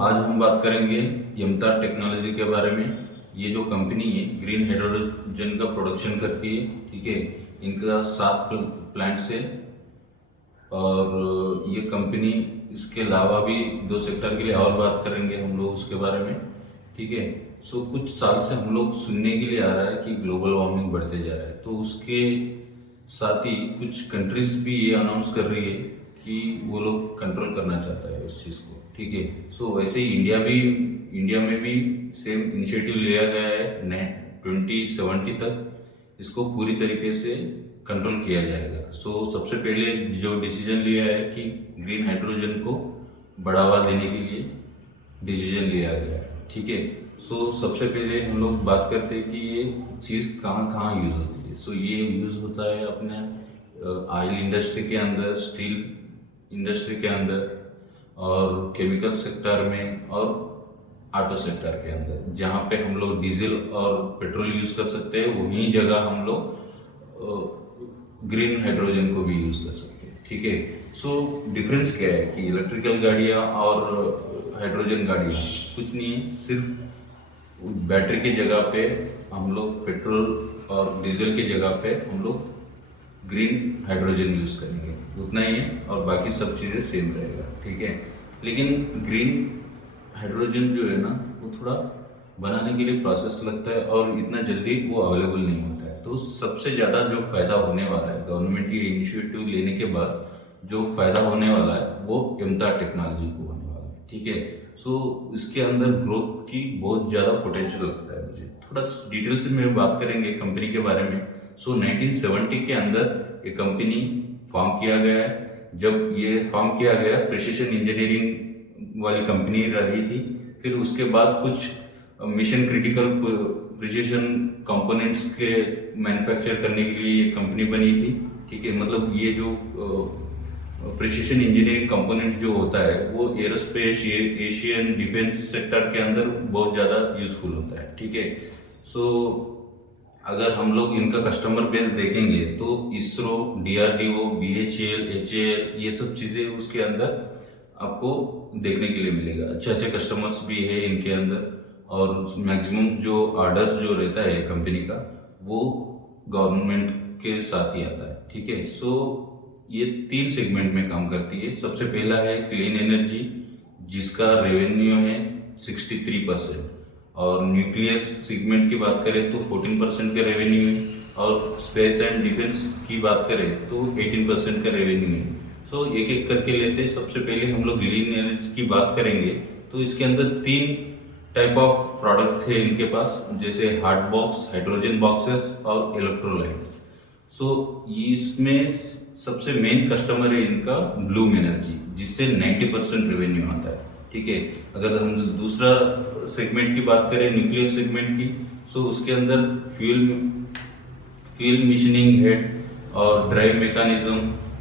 आज हम बात करेंगे यमतार टेक्नोलॉजी के बारे में। ये जो कंपनी है ग्रीन हाइड्रोजन का प्रोडक्शन करती है, ठीक है। इनका 7 प्लांट्स है और ये कंपनी इसके अलावा भी 2 सेक्टर के लिए और बात करेंगे हम लोग उसके बारे में, ठीक है। कुछ साल से हम लोग सुनने के लिए आ रहा है कि ग्लोबल वार्मिंग बढ़ते जा रहा है, तो उसके साथ ही कुछ कंट्रीज भी ये अनाउंस कर रही है कि वो लोग कंट्रोल करना चाहता है उस चीज़ को, ठीक है। वैसे ही इंडिया में भी सेम इनिशिएटिव लिया गया है। 2070 तक इसको पूरी तरीके से कंट्रोल किया जाएगा। सबसे पहले जो डिसीजन लिया है कि ग्रीन हाइड्रोजन को बढ़ावा देने के लिए डिसीजन लिया गया है, ठीक है। सबसे पहले हम लोग बात करते हैं कि ये चीज़ कहाँ कहाँ यूज़ होती है। ये यूज़ होता है अपने ऑयल इंडस्ट्री के अंदर, स्टील इंडस्ट्री के अंदर और केमिकल सेक्टर में और ऑटो सेक्टर के अंदर। जहाँ पे हम लोग डीजल और पेट्रोल यूज़ कर सकते हैं, वहीं जगह हम लोग ग्रीन हाइड्रोजन को भी यूज़ कर सकते हैं, ठीक है। डिफरेंस क्या है कि इलेक्ट्रिकल गाड़ियाँ और हाइड्रोजन गाड़ियाँ कुछ नहीं है, सिर्फ बैटरी की जगह पे हम लोग पेट्रोल और डीजल की जगह पे हम लोग ग्रीन हाइड्रोजन यूज़ करेंगे, उतना ही है और बाकी सब चीज़ें सेम रहेगा, ठीक है। लेकिन ग्रीन हाइड्रोजन जो है ना, वो थोड़ा बनाने के लिए प्रोसेस लगता है और इतना जल्दी वो अवेलेबल नहीं होता है। तो सबसे ज़्यादा जो फ़ायदा होने वाला है गवर्नमेंट ये इनिशिएटिव लेने के बाद, जो फ़ायदा होने वाला है वो यमतार टेक्नोलॉजी को होने वाला है, ठीक है। इसके अंदर ग्रोथ की बहुत ज़्यादा पोटेंशियल लगता है मुझे। थोड़ा डिटेल से में बात करेंगे कंपनी के बारे में। 1970 के अंदर ये कंपनी फॉर्म किया गया है। जब ये फॉर्म किया गया, प्रिसिशन इंजीनियरिंग वाली कंपनी रही थी। फिर उसके बाद कुछ मिशन क्रिटिकल प्रिसिशन कंपोनेंट्स के मैन्युफैक्चर करने के लिए ये कंपनी बनी थी, ठीक है। मतलब ये जो प्रिसिशन इंजीनियरिंग कंपोनेंट जो होता है वो एरोस्पेस, एशियन डिफेंस सेक्टर के अंदर बहुत ज़्यादा यूजफुल होता है, ठीक है। अगर हम लोग इनका कस्टमर बेस देखेंगे तो इसरो, डीआरडीओ, बीएचईएल, एचएएल, ये सब चीज़ें उसके अंदर आपको देखने के लिए मिलेगा। अच्छे अच्छे कस्टमर्स भी है इनके अंदर और मैक्सिमम जो ऑर्डर्स जो रहता है कंपनी का वो गवर्नमेंट के साथ ही आता है, ठीक है। ये 3 सेगमेंट में काम करती है। सबसे पहला है क्लीन एनर्जी, जिसका रेवेन्यू है 63%, और न्यूक्लियर सेगमेंट की बात करें तो 14% का रेवेन्यू है, और स्पेस एंड डिफेंस की बात करें तो 18% का रेवेन्यू है। एक एक करके लेते हैं। सबसे पहले हम लोग क्लीन एनर्जी की बात करेंगे तो इसके अंदर 3 टाइप ऑफ प्रोडक्ट थे इनके पास, जैसे हार्ड बॉक्स, हाइड्रोजन बॉक्सेस और इलेक्ट्रोलाइट्स। इसमें सबसे मेन कस्टमर है इनका ब्लूम एनर्जी, जिससे 90% रेवेन्यू आता है, ठीक है। अगर हम दूसरा सेगमेंट की बात करें, न्यूक्लियर सेगमेंट की, उसके अंदर फ्यूल मिशनिंग हेड और ड्राइव मैकेनिज्म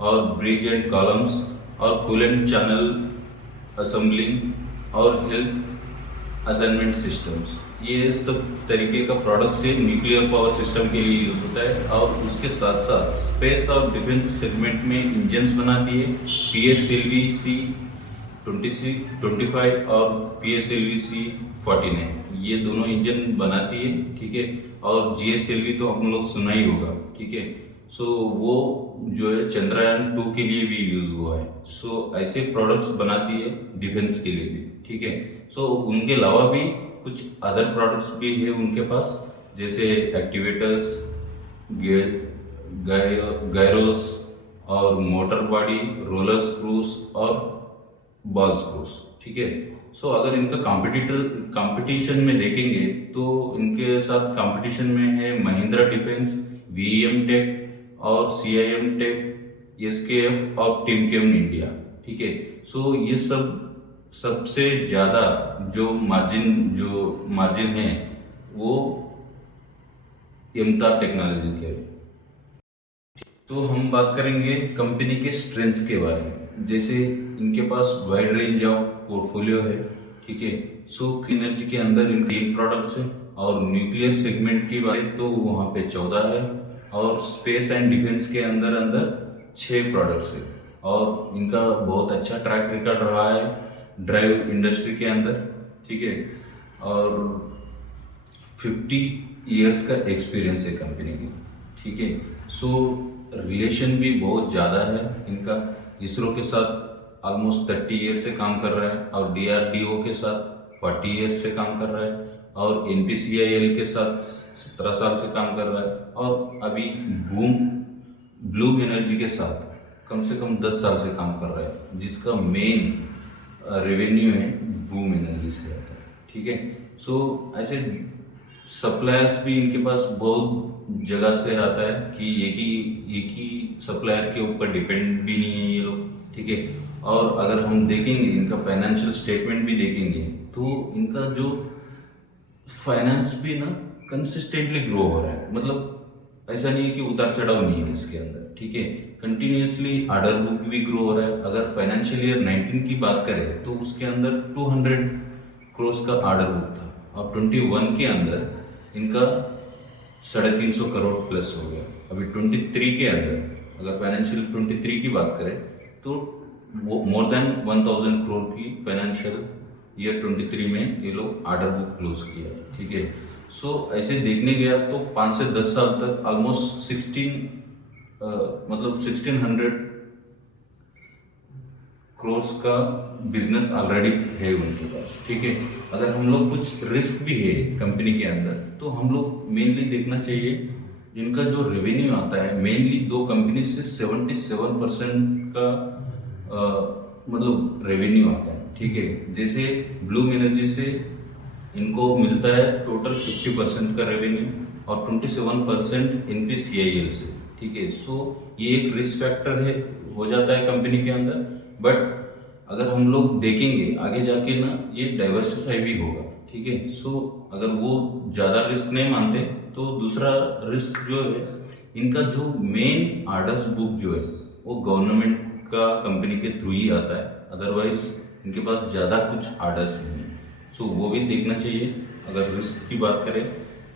और ब्रिज एंड कॉलम्स और कूलेंट चैनल असेंबलिंग और हेल्थ असाइनमेंट सिस्टम्स, ये सब तरीके का प्रोडक्ट से न्यूक्लियर पावर सिस्टम के लिए यूज होता है। और उसके साथ साथ स्पेस और डिफेंस सेगमेंट में इंजन्स बनाती है। PSLV-C 25 और PSLV-C 49, ये दोनों इंजन बनाती है, ठीक है। और GSLV तो हम लोग सुना ही होगा, ठीक है। वो जो है चंद्रयान 2 के लिए भी यूज हुआ है। ऐसे प्रोडक्ट्स बनाती है डिफेंस के लिए भी, ठीक है। उनके अलावा भी कुछ अदर प्रोडक्ट्स भी है उनके पास, जैसे एक्टिवेटर्स, गायरोस और मोटर बॉडी, रोलर स्क्रूज और बॉल स्क्रूज, ठीक है। अगर इनका कंपटीशन में देखेंगे तो इनके साथ कंपटीशन में है महिंद्रा डिफेंस, VEM टेक और CIM टेक, SKF और टिमकेम इंडिया, ठीक है। ये सब सबसे ज़्यादा जो मार्जिन है वो यमतार टेक्नोलॉजी के। हम बात करेंगे कंपनी के स्ट्रेंथ्स के बारे में। जैसे इनके पास वाइड रेंज ऑफ पोर्टफोलियो है, ठीक है। क्लीन एनर्जी के अंदर इनके 3 प्रोडक्ट्स हैं, और न्यूक्लियर सेगमेंट की बात तो वहाँ पे 14 है, और स्पेस एंड डिफेंस के अंदर 6 प्रोडक्ट्स है। और इनका बहुत अच्छा ट्रैक रिकॉर्ड रहा है ड्राइव इंडस्ट्री के अंदर, ठीक है, और 50 इयर्स का एक्सपीरियंस है कंपनी की, ठीक है। सो रिलेशन भी बहुत ज़्यादा है इनका, इसरो के साथ ऑलमोस्ट 30 ईयर से काम कर रहा है, और DRDO के साथ 40 ईयर से काम कर रहा है, और NPCIL के साथ 17 साल से काम कर रहा है, और अभी ब्लूम एनर्जी के साथ कम से कम 10 साल से काम कर रहा है, जिसका मेन रेवेन्यू है ब्लूम एनर्जी से आता है, ठीक है। सो ऐसे सप्लायर्स भी इनके पास बहुत जगह से आता है कि एक ही सप्लायर के ऊपर डिपेंड भी नहीं है ये लोग, ठीक है। और अगर हम देखेंगे इनका फाइनेंशियल स्टेटमेंट भी देखेंगे तो इनका जो फाइनेंस भी ना कंसिस्टेंटली ग्रो हो रहा है, मतलब ऐसा नहीं है कि उतार चढ़ाव नहीं है इसके अंदर, ठीक है। कंटिन्यूसली ऑर्डर बुक भी ग्रो हो रहा है। अगर फाइनेंशियल ईयर 19 की बात करें तो उसके अंदर 200 करोड़ का ऑर्डर बुक था, और 21 के अंदर इनका 350 करोड़ प्लस हो गया। अभी 23 के अंदर अगर फाइनेंशियल 23 की बात करें तो वो मोर देन 1000 करोड़ की फाइनेंशियल ईयर 23 में ये लोग ऑर्डर बुक क्लोज किया, ठीक है। सो ऐसे देखने गया तो 5 से 10 साल तक ऑलमोस्ट 1600 करोड़ का बिजनेस ऑलरेडी है उनके पास, ठीक है। अगर हम लोग कुछ रिस्क भी है कंपनी के अंदर तो हम लोग मेनली देखना चाहिए इनका जो रेवेन्यू आता है, मेनली दो कंपनी से 77% का मतलब रेवेन्यू आता है, ठीक है। जैसे ब्लूम एनर्जी से इनको मिलता है टोटल 50% का रेवेन्यू और 27% NPCIL से, ठीक है। सो ये एक रिस्क फैक्टर है, हो जाता है कंपनी के अंदर, बट अगर हम लोग देखेंगे आगे जाके ना ये डाइवर्सिफाई भी होगा, ठीक है। सो अगर वो ज़्यादा रिस्क नहीं मानते तो दूसरा रिस्क जो है इनका जो मेन ऑर्डर्स बुक जो है वो गवर्नमेंट का कंपनी के थ्रू ही आता है, अदरवाइज इनके पास ज़्यादा कुछ ऑर्डर्स नहीं है। सो वो भी देखना चाहिए। अगर रिस्क की बात करें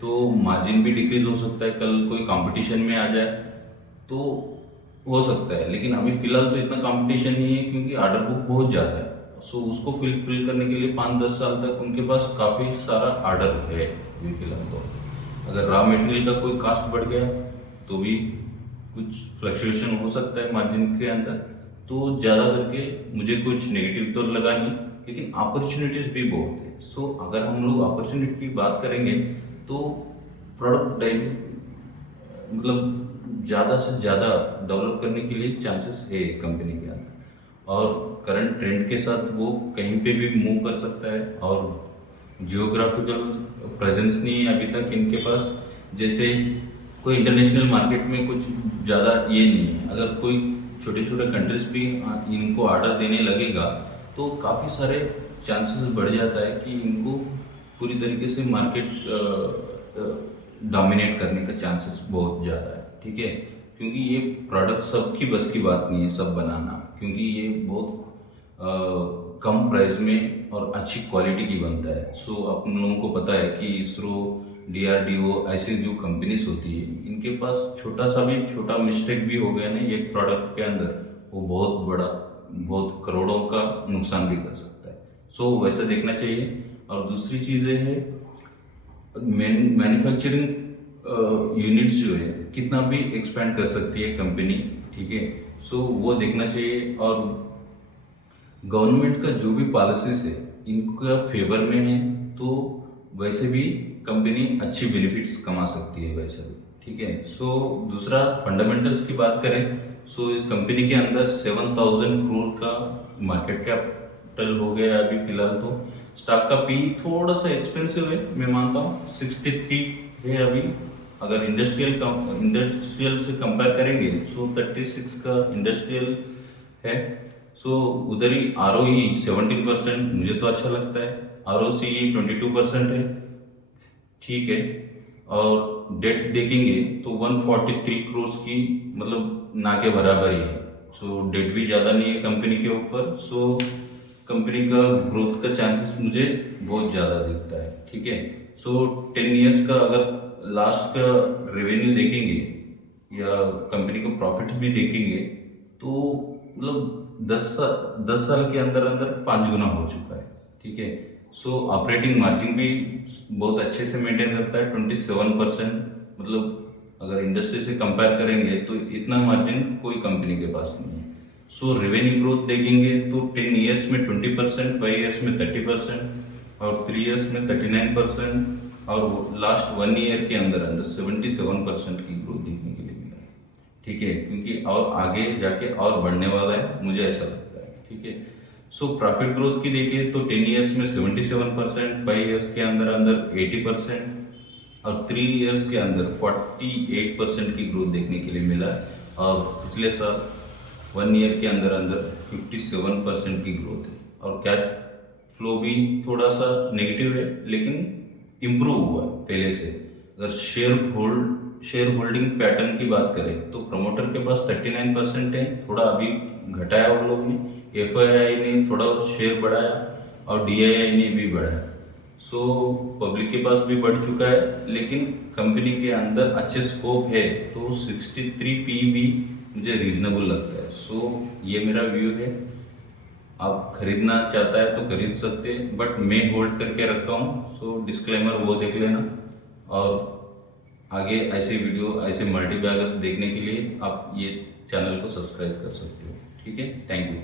तो मार्जिन भी डिक्रीज हो सकता है, कल कोई कंपटीशन में आ जाए तो हो सकता है, लेकिन अभी फिलहाल तो इतना कंपटीशन नहीं है क्योंकि ऑर्डर बुक बहुत ज़्यादा है। सो उसको फिल करने के लिए 5-10 साल तक उनके पास काफ़ी सारा ऑर्डर है अभी फिलहाल। तो अगर रॉ मटेरियल का कोई कास्ट बढ़ गया तो भी कुछ फ्लक्चुएशन हो सकता है मार्जिन के अंदर, तो ज़्यादा करके मुझे कुछ नेगेटिव तो लगा नहीं, लेकिन अपॉर्चुनिटीज़ भी बहुत है। सो अगर हम लोग अपॉर्चुनिटी की बात करेंगे तो प्रोडक्ट मतलब ज़्यादा से ज़्यादा डेवलप करने के लिए चांसेस है कंपनी के अंदर, और करंट ट्रेंड के साथ वो कहीं पे भी मूव कर सकता है। और जियोग्राफिकल प्रेजेंस नहीं है अभी तक इनके पास, जैसे कोई इंटरनेशनल मार्केट में कुछ ज़्यादा ये नहीं है। अगर कोई छोटे छोटे कंट्रीज भी इनको ऑर्डर देने लगेगा तो काफ़ी सारे चांसेस बढ़ जाता है कि इनको पूरी तरीके से मार्केट डोमिनेट करने का चांसेस बहुत ज़्यादा है, ठीक है। क्योंकि ये प्रोडक्ट सबकी बस की बात नहीं है सब बनाना, क्योंकि ये बहुत कम प्राइस में और अच्छी क्वालिटी की बनता है। सो आप लोगों को पता है कि इसरो, DRDO ऐसे जो कंपनीज होती है इनके पास छोटा मिस्टेक भी हो गया ना एक प्रोडक्ट के अंदर, वो बहुत बड़ा बहुत करोड़ों का नुकसान भी कर सकता है। सो वैसा देखना चाहिए। और दूसरी चीज़ें है मैन्युफैक्चरिंग यूनिट्स जो है कितना भी एक्सपेंड कर सकती है कंपनी, ठीक है। सो वो देखना चाहिए। और गवर्नमेंट का जो भी पॉलिसीज है इनका फेवर में है तो वैसे भी कंपनी अच्छी बेनिफिट्स कमा सकती है वैसे भी, ठीक है। सो दूसरा फंडामेंटल्स की बात करें सो कंपनी के अंदर 7000 करोड़ का मार्केट कैपिटल हो गया अभी फिलहाल। तो स्टॉक का पी थोड़ा सा एक्सपेंसिव है, मैं मानता हूँ 63 है अभी। अगर इंडस्ट्रियल से कंपेयर करेंगे सो 36 का इंडस्ट्रियल है। सो उधर ही ROE 17%, मुझे तो अच्छा लगता है। ROCE 22% है, ठीक है। और डेट देखेंगे तो 143 करोड़ की, मतलब ना के बराबर ही है। सो डेट भी ज़्यादा नहीं है कंपनी के ऊपर। सो कंपनी का ग्रोथ का चांसेस मुझे बहुत ज़्यादा दिखता है, ठीक है। सो 10 ईयर्स का अगर लास्ट का रेवेन्यू देखेंगे या कंपनी का प्रॉफिट्स भी देखेंगे तो मतलब 10 साल के अंदर अंदर 5 गुना हो चुका है। ठीक है, सो ऑपरेटिंग मार्जिन भी बहुत अच्छे से मेंटेन करता है 27%। मतलब अगर इंडस्ट्री से कंपेयर करेंगे तो इतना मार्जिन कोई कंपनी के पास नहीं है। सो रेवेन्यू ग्रोथ देखेंगे तो 10 ईयर्स में 20%, 5 ईयर्स में 30% और 3 ईयर्स में 39% और लास्ट 1 ईयर के अंदर अंदर 77% की ग्रोथ देखने के लिए मिला है। ठीक है, क्योंकि और आगे जाके और बढ़ने वाला है, मुझे ऐसा लगता है। ठीक है, सो प्रॉफिट ग्रोथ की देखिए तो 10 ईयर्स में 77%, 5 ईयर्स के अंदर अंदर 80% और 3 ईयर्स के अंदर 48% की ग्रोथ देखने के लिए मिला है। और पिछले साल 1 ईयर के अंदर अंदर 57% की ग्रोथ है। और कैश फ्लो भी थोड़ा सा नेगेटिव है लेकिन इम्प्रूव हुआ है पहले से। अगर शेयर होल्डिंग पैटर्न की बात करें तो प्रमोटर के पास 39% है, थोड़ा अभी घटाया वो लोग ने, एफआईआई ने थोड़ा शेयर बढ़ाया और डीआईआई ने भी बढ़ाया। सो पब्लिक के पास भी बढ़ चुका है, लेकिन कंपनी के अंदर अच्छे स्कोप है तो 63 पी भी मुझे रीजनेबल लगता है। सो ये मेरा व्यू है। आप खरीदना चाहता है तो खरीद सकते हैं, बट मैं होल्ड करके रखा हूँ। सो डिस्क्लेमर वो देख लेना। और आगे ऐसे वीडियो, ऐसे मल्टी बैगर्स देखने के लिए आप ये चैनल को सब्सक्राइब कर सकते हो। ठीक है, थैंक यू।